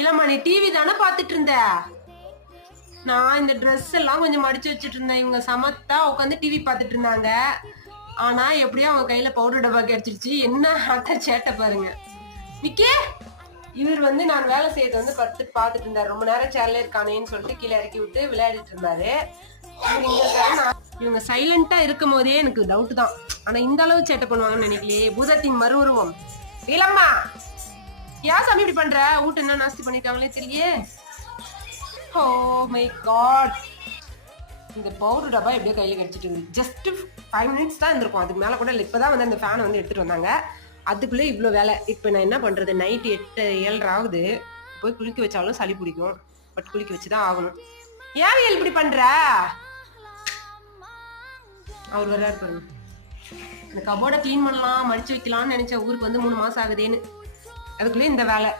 இல்லம்மா நீ டிவி தானே பாத்துட்டு இருந்த. நான் இந்த ட்ரெஸ் எல்லாம் கொஞ்சம் மடிச்சு வச்சுட்டு இருந்தேன். இவங்க சமத்தா உட்காந்து டிவி பாத்துட்டு இருந்தாங்க. ஆனா எப்படியோ அவங்க கையில பவுடர் டப்பா கிடைச்சிருச்சு. என்ன ஆட்ட சேட்டை பாருங்க. விக்கே இவர் வந்து நான் வேலை செய்யறது வந்து பாத்துட்டு இருந்தாரு. ரொம்ப நேரம் சேர்ல இருக்கானேன்னு சொல்லிட்டு கீழே இறக்கி விட்டு விளையாடிட்டு இருந்தாரு. இவங்க சைலண்டா இருக்கும் போதே எனக்கு டவுட் தான். ஆனா இந்த அளவு சேட்டை பண்ணுவாங்கன்னு நினைக்கலையே. பூதத்தின் மறு உருவம். நீலம்மா ஏன் சாமி இப்படி பண்ற? வீட்டு என்ன நாஸ்தி பண்ணிட்டாங்களே தெரியலையே. Oh my god. இந்த பவுடர் டப்பா எப்படியோ கையில கிடைச்சிட்டு இருந்து ஜஸ்ட் 5 minutes தான் இருந்திருக்கும். அதுக்கு மேல கூட இல்லை. இப்பதான் வந்து அந்த ஃபேனை வந்து எடுத்துட்டு வந்தாங்க. அதுக்குள்ளே இவ்வளோ வேலை. இப்போ நான் என்ன பண்றது? நைட் 8 7 ஆகுது. போய் குளிக்க வச்சாலும் சளி பிடிக்கும். பட் குளிக்க வச்சுதான் ஆகணும். ஏன் இப்படி பண்ற? அவர் வர்றாரு பாருங்க. இந்த கபோர்டை கிளீன் பண்ணலாம் மடிச்சு வைக்கலாம்னு நினைச்ச ஊருக்கு வந்து 3 மாசம் ஆகுதேன்னு. அதுக்குள்ளே இந்த வேலை.